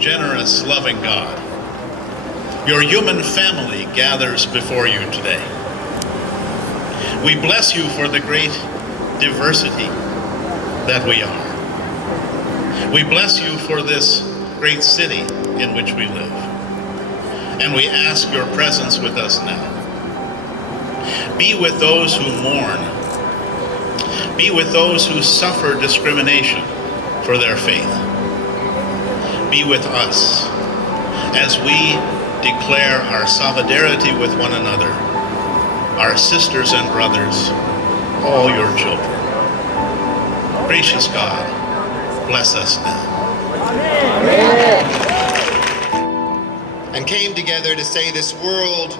generous, loving God. Your human family gathers before you today. We bless you for the great diversity that we are. We bless you for this great city in which we live. And we ask your presence with us now. Be with those who mourn. Be with those who suffer discrimination for their faith. Be with us as we declare our solidarity with one another, our sisters and brothers, all your children. Gracious God, bless us now. Amen. And came together to say this world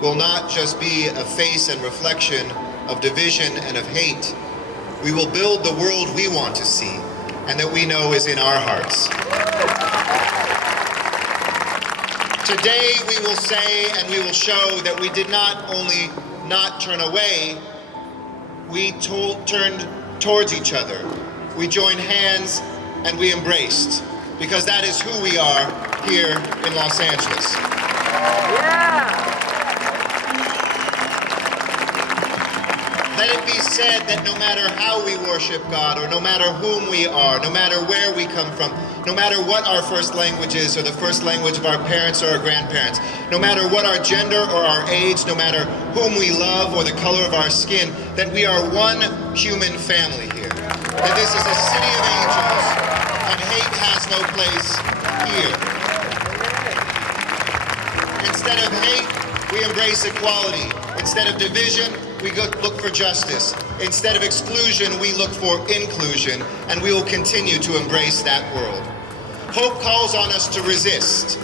will not just be a face and reflection of division and of hate. We will build the world we want to see and that we know is in our hearts. Today we will say and we will show that we did not only not turn away, we turned towards each other. We joined hands and we embraced, because that is who we are here in Los Angeles. Let it be said that no matter how we worship God, or no matter whom we are, no matter where we come from, no matter what our first language is, or the first language of our parents or our grandparents, no matter what our gender or our age, no matter whom we love or the color of our skin, that we are one human family here. That this is a city of angels, and hate has no place here. Instead of hate, we embrace equality. Instead of division, we look for justice. Instead of exclusion, we look for inclusion, and we will continue to embrace that world. Hope calls on us to resist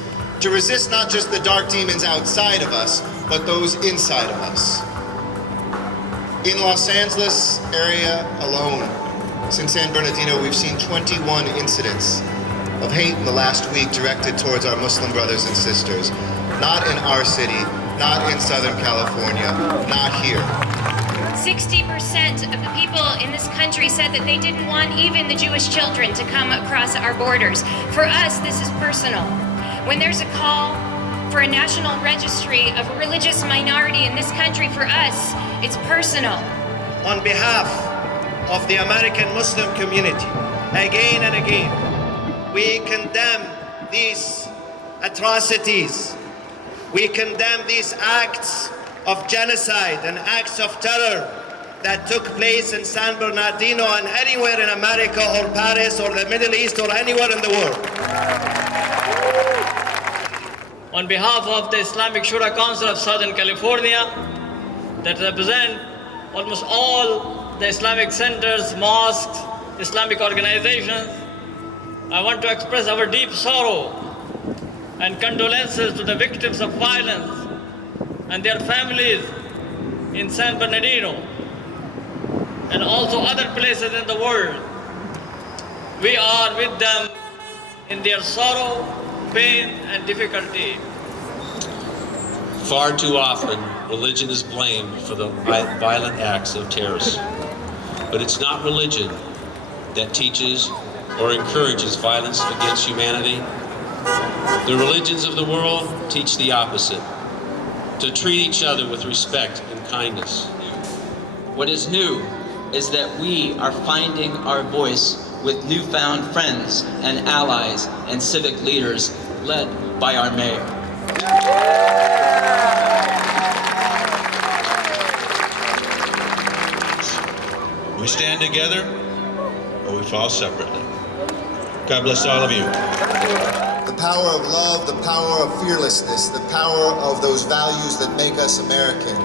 not just the dark demons outside of us, but those inside of us. In Los Angeles area alone, since San Bernardino, we've seen 21 incidents of hate in the last week directed towards our Muslim brothers and sisters. Not in our city, not in Southern California, not here. 60% of the people in this country said that they didn't want even the Jewish children to come across our borders. For us, this is personal. When there's a call for a national registry of a religious minority in this country, for us, it's personal. On behalf of the American Muslim community, again and again, we condemn these atrocities. We condemn these acts of genocide and acts of terror that took place in San Bernardino and anywhere in America or Paris or the Middle East or anywhere in the world. On behalf of the Islamic Shura Council of Southern California, that represent almost all the Islamic centers, mosques, Islamic organizations, I want to express our deep sorrow and condolences to the victims of violence and their families in San Bernardino and also other places in the world. We are with them in their sorrow, pain, and difficulty. Far too often, religion is blamed for the violent acts of terrorists. But it's not religion that teaches or encourages violence against humanity. The religions of the world teach the opposite, to treat each other with respect and kindness. What is new is that we are finding our voice with newfound friends and allies and civic leaders led by our mayor. We stand together or we fall separately. God bless all of you. The power of love, the power of fearlessness, the power of those values that make us American,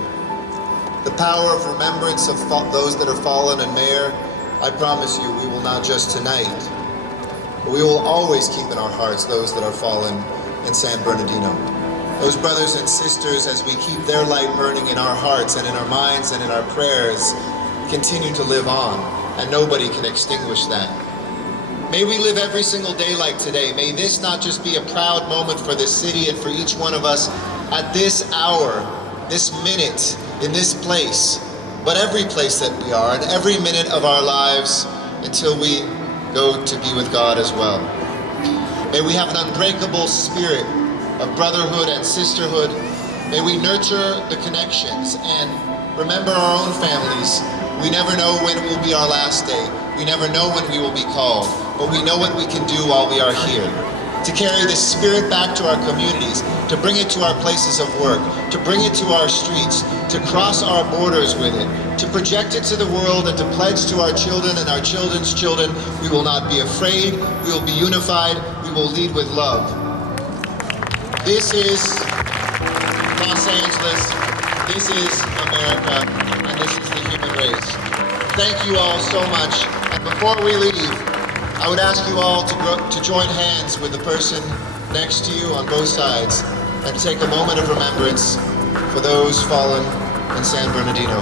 the power of remembrance of those that are fallen. And Mayor, I promise you, we will not just tonight, but we will always keep in our hearts those that are fallen in San Bernardino. Those brothers and sisters, as we keep their light burning in our hearts and in our minds and in our prayers, continue to live on, and nobody can extinguish that. May we live every single day like today. May this not just be a proud moment for this city and for each one of us at this hour, this minute, in this place, but every place that we are and every minute of our lives until we go to be with God as well. May we have an unbreakable spirit of brotherhood and sisterhood. May we nurture the connections and remember our own families. We never know when it will be our last day. We never know when we will be called, but we know what we can do while we are here. To carry this spirit back to our communities, to bring it to our places of work, to bring it to our streets, to cross our borders with it, to project it to the world and to pledge to our children and our children's children, we will not be afraid, we will be unified, we will lead with love. This is Los Angeles, this is America, and this is the human race. Thank you all so much, and before we leave, I would ask you all to join hands with the person next to you on both sides and take a moment of remembrance for those fallen in San Bernardino.